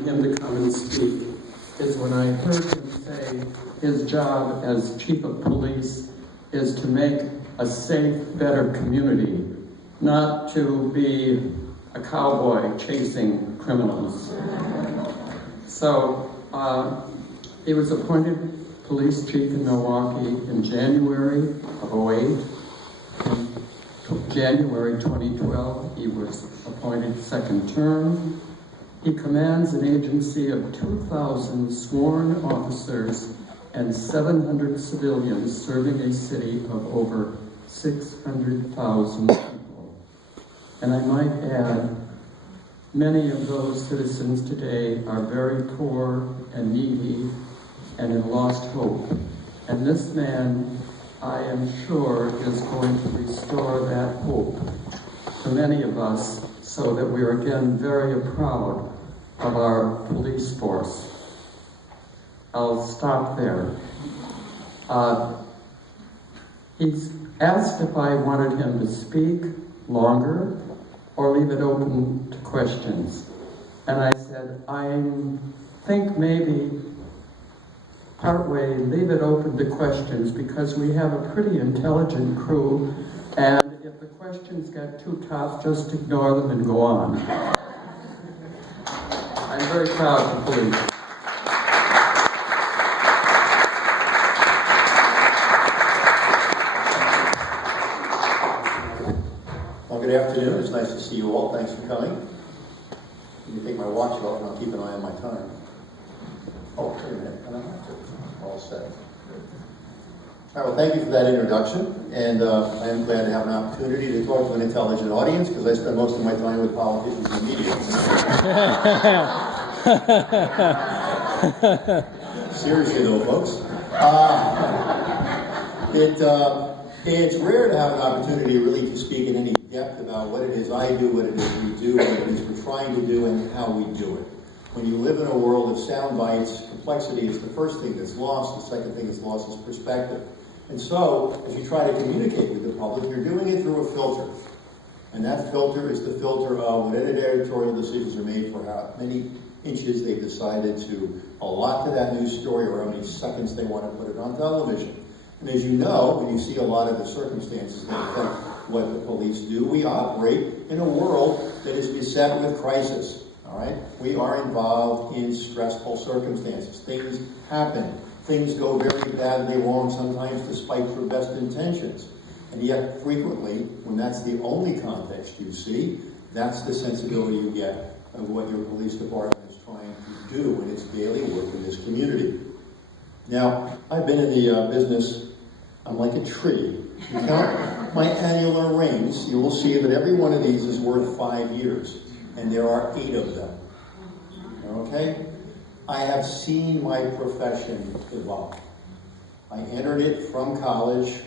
wanted him to come and speak is when I heard him say his job as chief of police is to make a safe, better community, not to be a cowboy chasing criminals. So he was appointed police chief in Milwaukee in January of '08. In January 2012, he was appointed second term. He commands an agency of 2,000 sworn officers and 700 civilians serving a city of over 600,000 people. And I might add, many of those citizens today are very poor and needy and in lost hope. And this man, I am sure, is going to restore that hope to many of us so that we are again very proud of our police force. I'll stop there. He's asked if I wanted him to speak longer or leave it open to questions. And I said, I think maybe partway leave it open to questions because we have a pretty intelligent crew, and if the questions get too tough, just ignore them and go on. I'm very proud of the police. Well, good afternoon. It's nice to see you all. Thanks for coming. Let me take my watch off and I'll keep an eye on my time. Oh, wait a minute. I don't have to. All set. All right, well, thank you for that introduction. And I am glad to have an opportunity to talk to an intelligent audience because I spend most of my time with politicians and media. Seriously though, folks. It's rare to have an opportunity really to speak in any depth about what it is I do, what it is we do, what it is we're trying to do, and how we do it. When you live in a world of sound bites, complexity is the first thing that's lost. The second thing that's lost is perspective. And so, as you try to communicate with the public, you're doing it through a filter. And that filter is the filter of what editorial decisions are made for how many inches they've decided to allot to that news story or how many seconds they want to put it on television. And as you know, when you see a lot of the circumstances that affect what the police do, we operate in a world that is beset with crisis. All right? We are involved in stressful circumstances. Things happen. Things go very badly wrong, sometimes despite your best intentions. And yet, frequently, when that's the only context you see, that's the sensibility you get of what your police department is trying to do in its daily work in this community. Now, I've been in the business, I'm like a tree. If you count my annular rings, you will see that every one of these is worth 5 years. And there are 8 of them. Okay? I have seen my profession evolve. I entered it from college,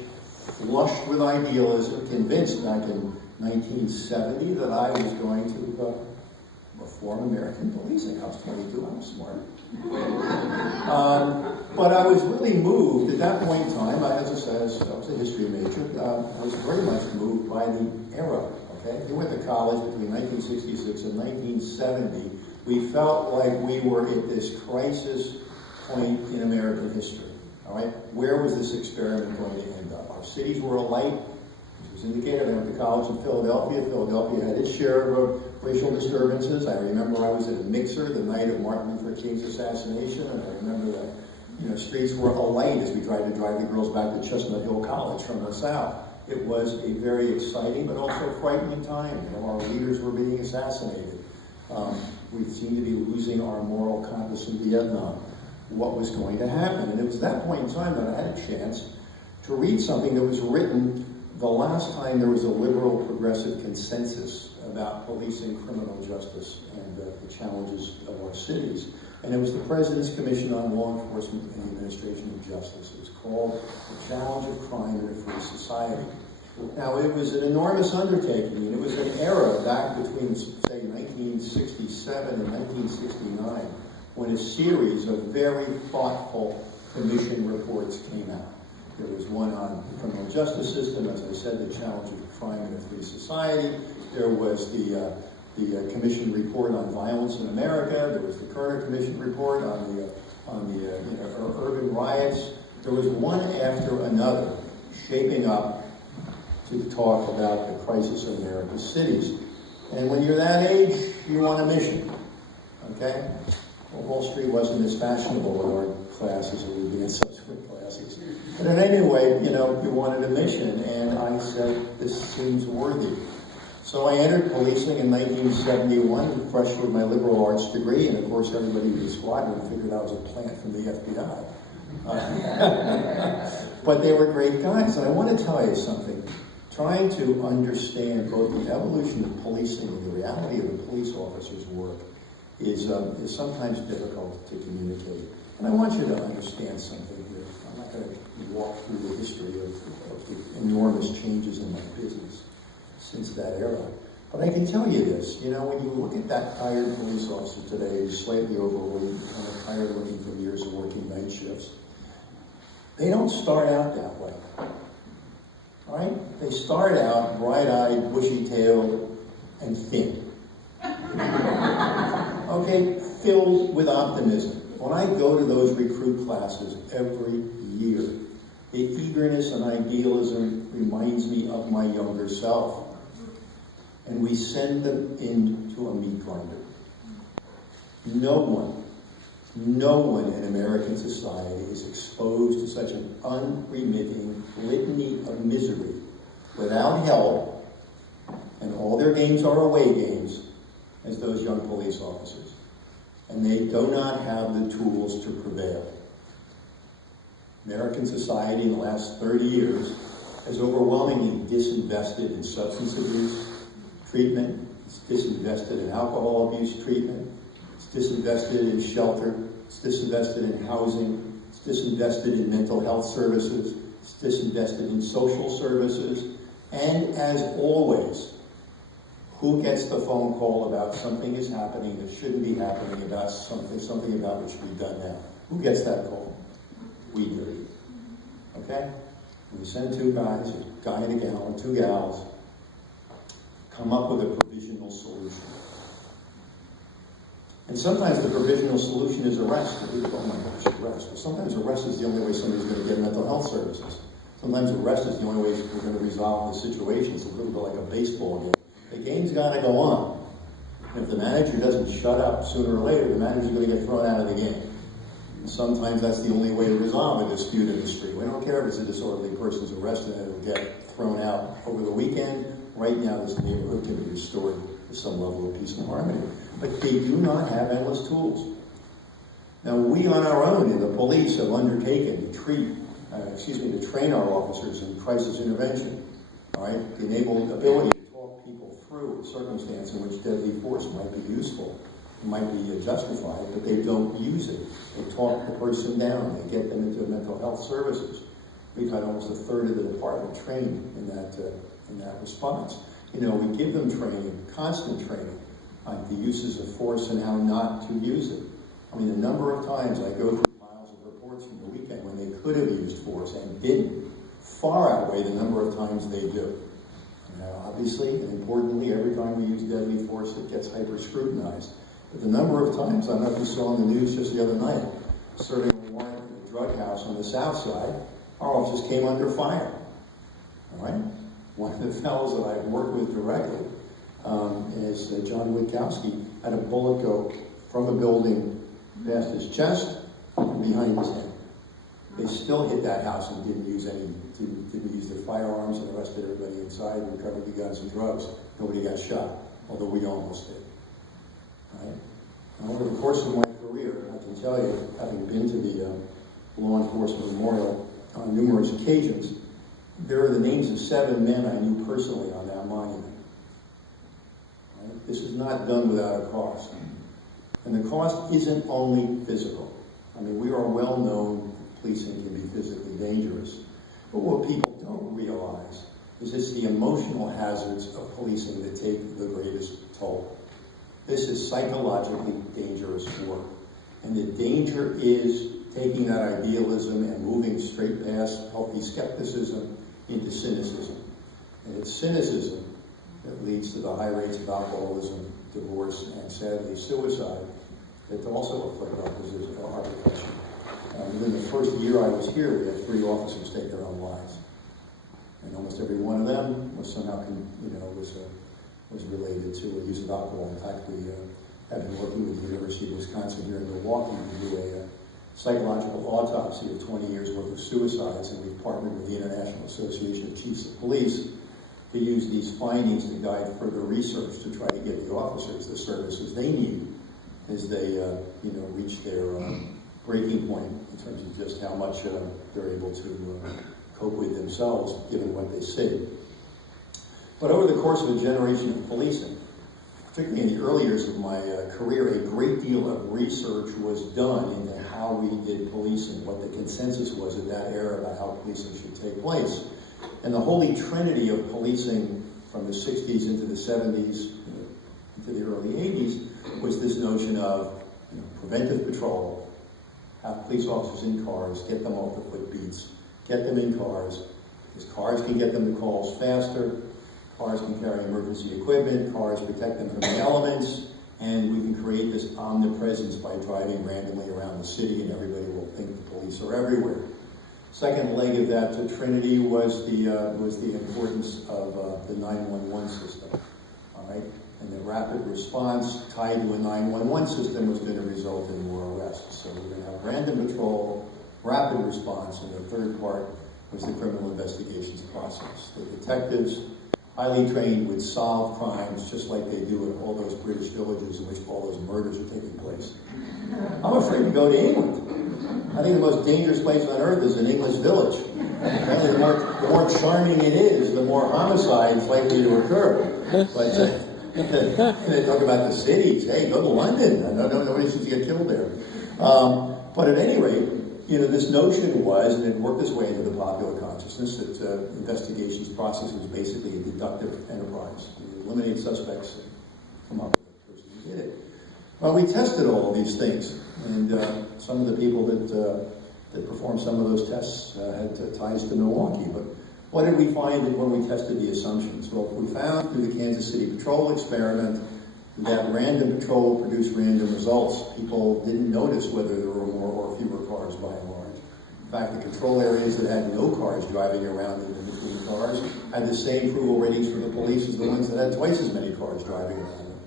flushed with idealism, convinced back in 1970 that I was going to reform American policing. I was 22, I'm smart. But I was really moved at that point in time. I was a history major. I was very much moved by the era. Okay? We went to college between 1966 and 1970. We felt like we were at this crisis point in American history. All right? Where was this experiment going to end up? Our cities were alight, which was indicated. I went to college in Philadelphia. Philadelphia had its share of racial disturbances. I remember I was at a mixer the night of Martin Luther King's assassination, and I remember that streets were alight as we tried to drive the girls back to Chestnut Hill College from the south. It was a very exciting but also frightening time. Our leaders were being assassinated. We seemed to be losing our moral compass in Vietnam. What was going to happen? And it was that point in time that I had a chance to read something that was written the last time there was a liberal progressive consensus about policing criminal justice and the challenges of our cities. And it was the President's Commission on Law Enforcement and the Administration of Justice. It was called The Challenge of Crime in a Free Society. Now, it was an enormous undertaking, and it was an era back between, say, 1967 and 1969, when a series of very thoughtful commission reports came out. There was one on the criminal justice system, as I said, the challenge of crime in a free society. There was the the Commission report on violence in America. There was the Kerner Commission report on the urban riots. There was one after another shaping up to talk about the crisis in America's cities. And when you're that age, you're on a mission, okay? Well, Wall Street wasn't as fashionable in our class as it would be in subsequent classes. But in any way, you wanted a mission, and I said, this seems worthy. So I entered policing in 1971, fresh with my liberal arts degree, and of course everybody in the squadron figured I was a plant from the FBI. But they were great guys, and I want to tell you something. Trying to understand both the evolution of policing and the reality of the police officer's work is sometimes difficult to communicate. And I want you to understand something here. I'm not going to walk through the history of the enormous changes in my business since that era. But I can tell you this, when you look at that tired police officer today who's slightly overweight, kind of tired looking from years of working night shifts, they don't start out that way. All right? They start out bright-eyed, bushy-tailed, and thin. Okay? Filled with optimism. When I go to those recruit classes every year, the eagerness and idealism reminds me of my younger self. And we send them into a meat grinder. No one in American society is exposed to such an unremitting litany of misery without help, and all their games are away games, as those young police officers. And they do not have the tools to prevail. American society in the last 30 years has overwhelmingly disinvested in substance abuse treatment, it's disinvested in alcohol abuse treatment, it's disinvested in shelter, it's disinvested in housing, it's disinvested in mental health services, it's disinvested in social services, and as always, who gets the phone call about something is happening that shouldn't be happening, about something about what should be done now? Who gets that call? We do. Okay? We send two guys, a guy and a gal, and two gals, come up with a provisional solution. And sometimes the provisional solution is arrest. Oh my gosh, arrest. But sometimes arrest is the only way somebody's going to get mental health services. Sometimes arrest is the only way we're going to resolve the situation. It's a little bit like a baseball game. The game's got to go on. And if the manager doesn't shut up sooner or later, the manager's going to get thrown out of the game. And sometimes that's the only way to resolve a dispute in the street. We don't care if it's a disorderly person's arrested and it'll get thrown out over the weekend. Right now, this neighborhood can be restored to some level of peace and harmony. But they do not have endless tools. Now, we on our own in the police have undertaken to train our officers in crisis intervention. All right, the ability to talk people through a circumstance in which deadly force might be useful, might be justified, but they don't use it. They talk the person down. They get them into mental health services. We've had almost a third of the department trained in that response. We give them training, constant training, on the uses of force and how not to use it. I mean, the number of times I go through piles of reports from the weekend when they could have used force and didn't far outweigh the number of times they do. Now, obviously, and importantly, every time we use deadly force, it gets hyper-scrutinized. But the number of times, I don't know if you saw in the news just the other night, serving a warrant at a drug house on the south side, our officers came under fire. All right? One of the fellows that I've worked with directly is John Witkowski, had a bullet go from a building past his chest and behind his head. They still hit that house and didn't use their firearms and arrested everybody inside and recovered the guns and drugs. Nobody got shot, although we almost did. Right? Now, over the course of my career, I can tell you, having been to the Law Enforcement Memorial on numerous occasions, there are the names of 7 men I knew personally on that monument. Right? This is not done without a cost. And the cost isn't only physical. I mean, we are well known that policing can be physically dangerous. But what people don't realize is it's the emotional hazards of policing that take the greatest toll. This is psychologically dangerous work. And the danger is taking that idealism and moving straight past healthy skepticism into cynicism. And it's cynicism that leads to the high rates of alcoholism, divorce, and sadly suicide that also afflict our profession. Within the first year I was here, we had 3 officers take their own lives. And almost every one of them was somehow, was related to a use of alcohol. In fact, we have been working with the University of Wisconsin here in Milwaukee to do a psychological autopsy of 20 years worth of suicides, and we've partnered with the International Association of Chiefs of Police to use these findings to guide further research to try to give the officers the services they need as they, reach their breaking point in terms of just how much they're able to cope with themselves, given what they see. But over the course of a generation of policing, particularly in the early years of my career, a great deal of research was done into how we did policing, what the consensus was at that era about how policing should take place. And the holy trinity of policing from the 60s into the 70s, into the early 80s, was this notion of preventive patrol, have police officers in cars, get them off the footbeats, get them in cars, because cars can get them to calls faster, cars can carry emergency equipment, cars protect them from the elements, and we can create this omnipresence by driving randomly around the city, and everybody will think the police are everywhere. Second leg of that trinity was the importance of the 911 system, all right? And the rapid response tied to a 911 system was going to result in more arrests. So we're going to have random patrol, rapid response, and the third part was the criminal investigations process. The detectives, highly trained, would solve crimes just like they do in all those British villages in which all those murders are taking place. I'm afraid to go to England. I think the most dangerous place on earth is an English village. Apparently, the more charming it is, the more homicides likely to occur. But they talk about the cities. Hey, go to London. Nobody seems to get killed there. But at any rate, this notion was, and it worked its way into the popular consciousness, that investigations process was basically a deductive enterprise. You eliminate suspects and come up with the person who did it. Well, we tested all of these things, and some of the people that performed some of those tests had ties to Milwaukee. But what did we find when we tested the assumptions? Well, we found through the Kansas City Patrol experiment that random patrol produced random results. People didn't notice whether there were more or fewer cars by and large. In fact, the control areas that had no cars driving around in between cars had the same approval ratings for the police as the ones that had twice as many cars driving around them.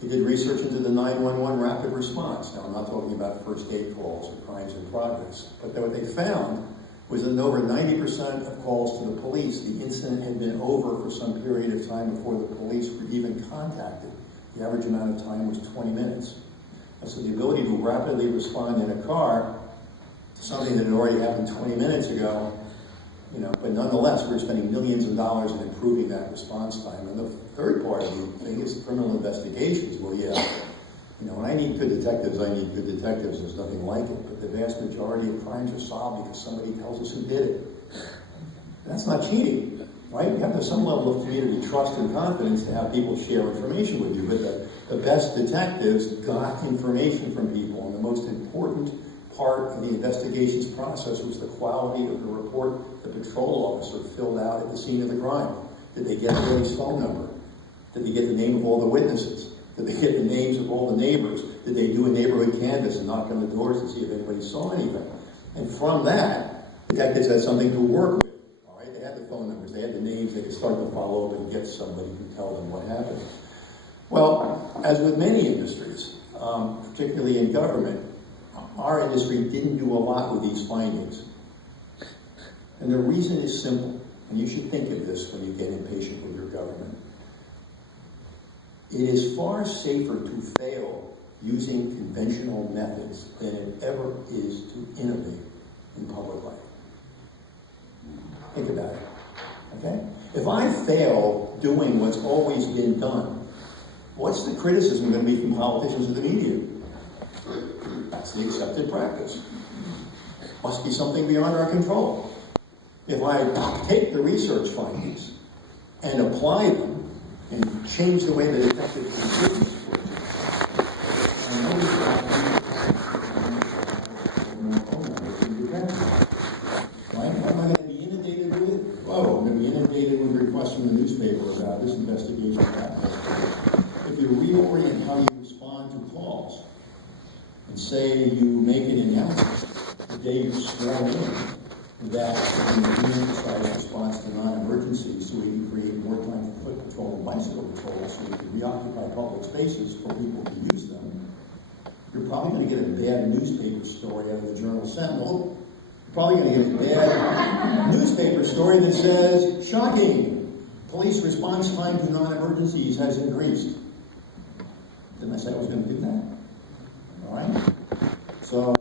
He did research into the 911 rapid response. Now, I'm not talking about first aid calls or crimes in progress, but what they found was that over 90% of calls to the police, the incident had been over for some period of time before the police were even contacted. The average amount of time was 20 minutes. And so the ability to rapidly respond in a car to something that had already happened 20 minutes ago, but nonetheless, we're spending millions of dollars in improving that response time. And the third part of the thing is criminal investigations. Well, when I need good detectives, I need good detectives. There's nothing like it. But the vast majority of crimes are solved because somebody tells us who did it. That's not cheating. Right? You have to have some level of community trust and confidence to have people share information with you. But the best detectives got information from people. And the most important part of the investigations process was the quality of the report the patrol officer filled out at the scene of the crime. Did they get everybody's phone number? Did they get the name of all the witnesses? Did they get the names of all the neighbors? Did they do a neighborhood canvass and knock on the doors to see if anybody saw anything? And from that, detectives had something to work with. They had the phone numbers, they had the names, they could start to follow up and get somebody to tell them what happened. Well, as with many industries, particularly in government, our industry didn't do a lot with these findings. And the reason is simple, and you should think of this when you get impatient with your government. It is far safer to fail using conventional methods than it ever is to innovate in public life. Think about it, okay? If I fail doing what's always been done, what's the criticism going to be from politicians and the media? That's the accepted practice. Must be something beyond our control. If I take the research findings and apply them and change the way the detectives do business for you, I know I'm going to be inundated with requests from the newspaper about this investigation happening. If you read and say you make an announcement the day you're sworn in that when the police emphasize response to non-emergencies so we can create more time for foot patrol and bicycle patrol so we can reoccupy public spaces for people to use them, you're probably going to get a bad newspaper story out of the Journal Sentinel. You're probably going to get a bad newspaper story that says, shocking, police response time to non-emergencies has increased. Didn't I say I was going to do that? All right? So,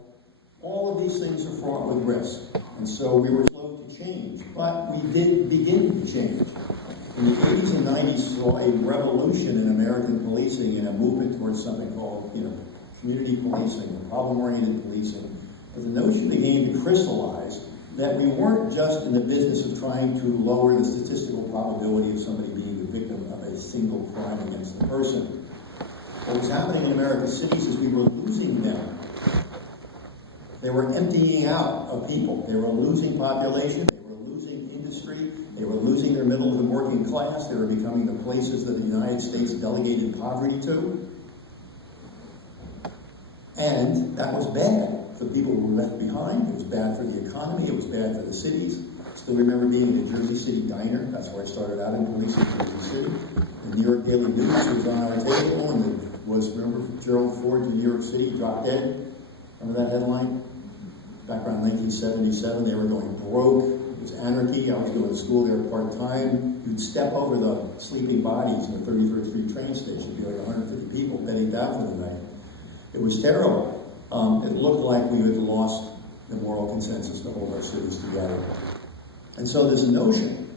all of these things are fraught with risk. And so we were slow to change, but we did begin to change. In the 80s and 90s saw a revolution in American policing and a movement towards something called, community policing, problem-oriented policing. But the notion began to crystallize that we weren't just in the business of trying to lower the statistical probability of somebody being the victim of a single crime against the person. What was happening in America's cities is we were losing them. They were emptying out of people. They were losing population. They were losing industry. They were losing their middle and working class. They were becoming the places that the United States delegated poverty to. And that was bad for the people who were left behind. It was bad for the economy. It was bad for the cities. Still remember being in a Jersey City diner. That's where I started out in policing in Jersey City. The New York Daily News was on our table, and it was, remember, Gerald Ford to New York City, dropped dead. Remember that headline? Back around 1977, they were going broke. It was anarchy. I was going to school there part-time. You'd step over the sleeping bodies in the 33rd Street train station. It'd be like 150 people bedding down for the night. It was terrible. It looked like we had lost the moral consensus to hold our cities together. And so this notion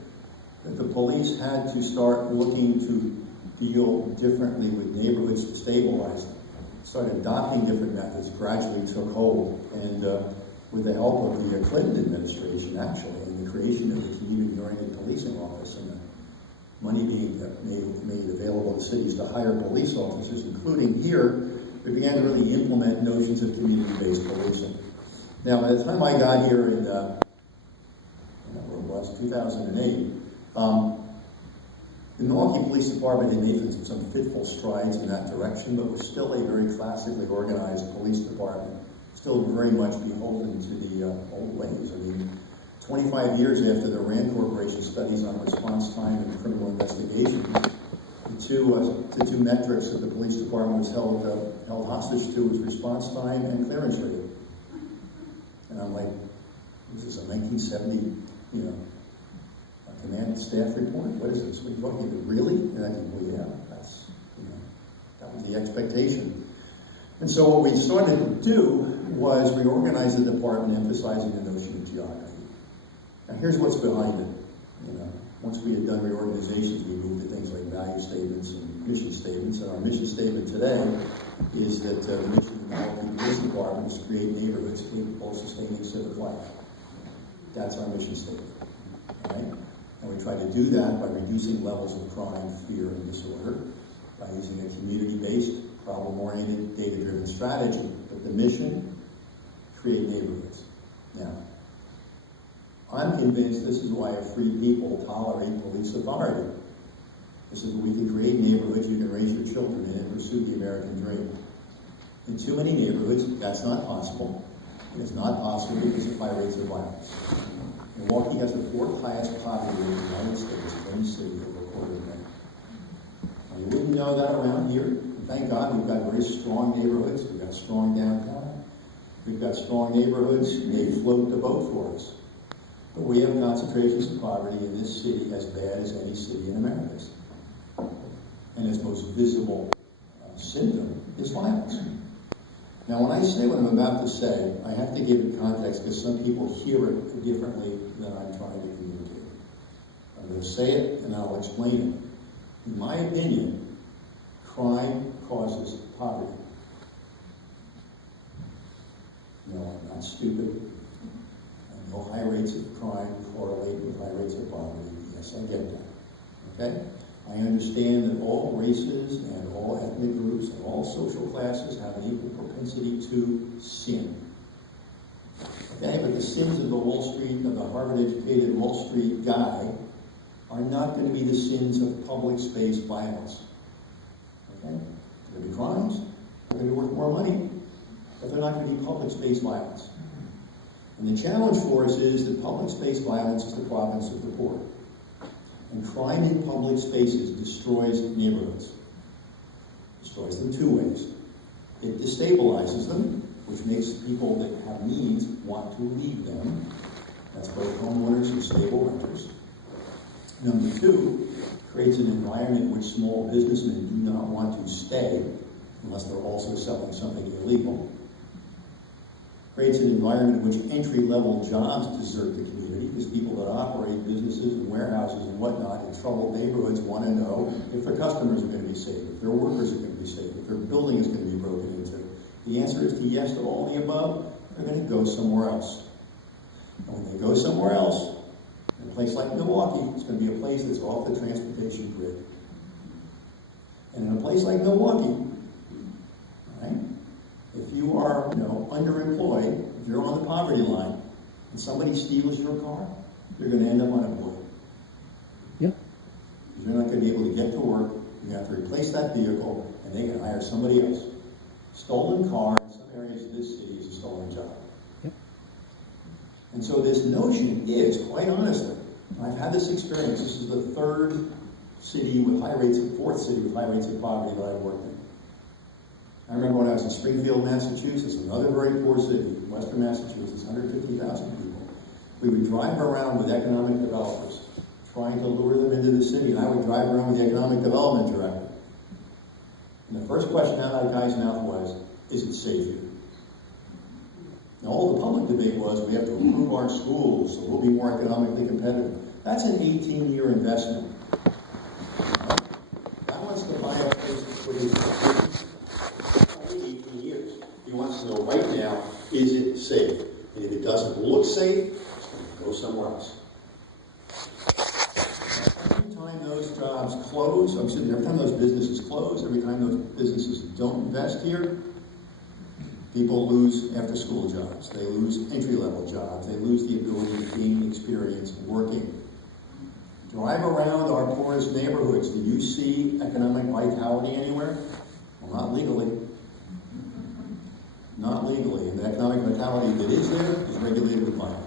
that the police had to start looking to deal differently with neighborhoods to stabilize them, started adopting different methods, gradually took hold. And with the help of the Clinton administration, actually, and the creation of the community-oriented policing office and the money being made available to cities to hire police officers, including here, we began to really implement notions of community-based policing. Now, by the time I got here in, where it was, 2008, the Milwaukee Police Department had made some fitful strides in that direction, but was still a very classically organized police department, still very much beholden to the old ways. I mean, 25 years after the RAND Corporation studies on response time and criminal investigation, the two metrics that the police department was held hostage to was response time and clearance rate. And I'm like, this is a 1970, a command staff report? What is this? What are you talking about? Really? And I think, well, yeah, that's, that was the expectation. And so what we started to do was reorganize the department, emphasizing the notion of geography. Now here's what's behind it. Once we had done reorganizations, we moved to things like value statements and mission statements. And our mission statement today is that the mission of the Milwaukee Police Department is to create neighborhoods capable of sustaining civic life. That's our mission statement. All right? And we try to do that by reducing levels of crime, fear, and disorder, by using a community-based, problem-oriented, data-driven strategy. But the mission, create neighborhoods. Now, I'm convinced this is why free people tolerate police authority. This is where we can create neighborhoods you can raise your children in and pursue the American dream. In too many neighborhoods, that's not possible. And it's not possible because of high rates of violence. Milwaukee has the fourth highest poverty rate in the United States of any city of recorded rate. Now, you wouldn't know that around here. And thank God we've got very strong neighborhoods. We've got strong downtown. We've got strong neighborhoods. They float the boat for us. But we have concentrations of poverty in this city as bad as any city in America. And its most visible symptom is violence. Now, when I say what I'm about to say, I have to give it context because some people hear it differently than I'm trying to communicate. I'm going to say it and I'll explain it. In my opinion, crime causes poverty. No, I'm not stupid. I know high rates of crime correlate with high rates of poverty. Yes, I get that. Okay? I understand that all races and all ethnic groups and all social classes have an equal propensity to sin. Okay, but the sins of the the Harvard-educated Wall Street guy are not going to be the sins of public space violence. Okay? They're going to be crimes. They're going to be worth more money. but they're not going to be public space violence. And the challenge for us is that public space violence is the province of the poor. And crime in public spaces destroys neighborhoods. Destroys them two ways. It destabilizes them, which makes people that have means want to leave them. That's both homeowners and stable renters. Number two, creates an environment which small businessmen do not want to stay unless they're also selling something illegal. Creates an environment in which entry-level jobs desert the community because people that operate businesses and warehouses and whatnot in troubled neighborhoods want to know if their customers are going to be safe, if their workers are going to be safe, if their building is going to be broken into. The answer is to yes to all the above. They're going to go somewhere else. And when they go somewhere else, in a place like Milwaukee, it's going to be a place that's off the transportation grid. And in a place like Milwaukee, right, if you are, underemployed, if you're on the poverty line, and somebody steals your car, you're going to end up unemployed. Yeah. You're not going to be able to get to work. You have to replace that vehicle, and they can hire somebody else. Stolen car in some areas of this city is a stolen job. Yep. And so this notion is, quite honestly, I've had this experience. This is the fourth city with high rates of poverty that I've worked in. I remember when I was in Springfield, Massachusetts, another very poor city, western Massachusetts, 150,000 people. We would drive around with economic developers, trying to lure them into the city, and I would drive around with the economic development director. And the first question out of that guy's mouth was, is it safe here? Now, all the public debate was, we have to improve our schools so we'll be more economically competitive. That's an 18-year investment. That wants to buy a place to put his kids. Only 18 years. He wants to know right now, is it safe? And if it doesn't look safe, it's going to go somewhere else. Every time those jobs close, every time those businesses close, every time those businesses don't invest here, people lose after-school jobs. They lose entry-level jobs. They lose the ability to gain experience working. Drive around our poorest neighborhoods. Do you see economic vitality anywhere? Well, not legally. Not legally. And the economic vitality that is there is regulated with violence.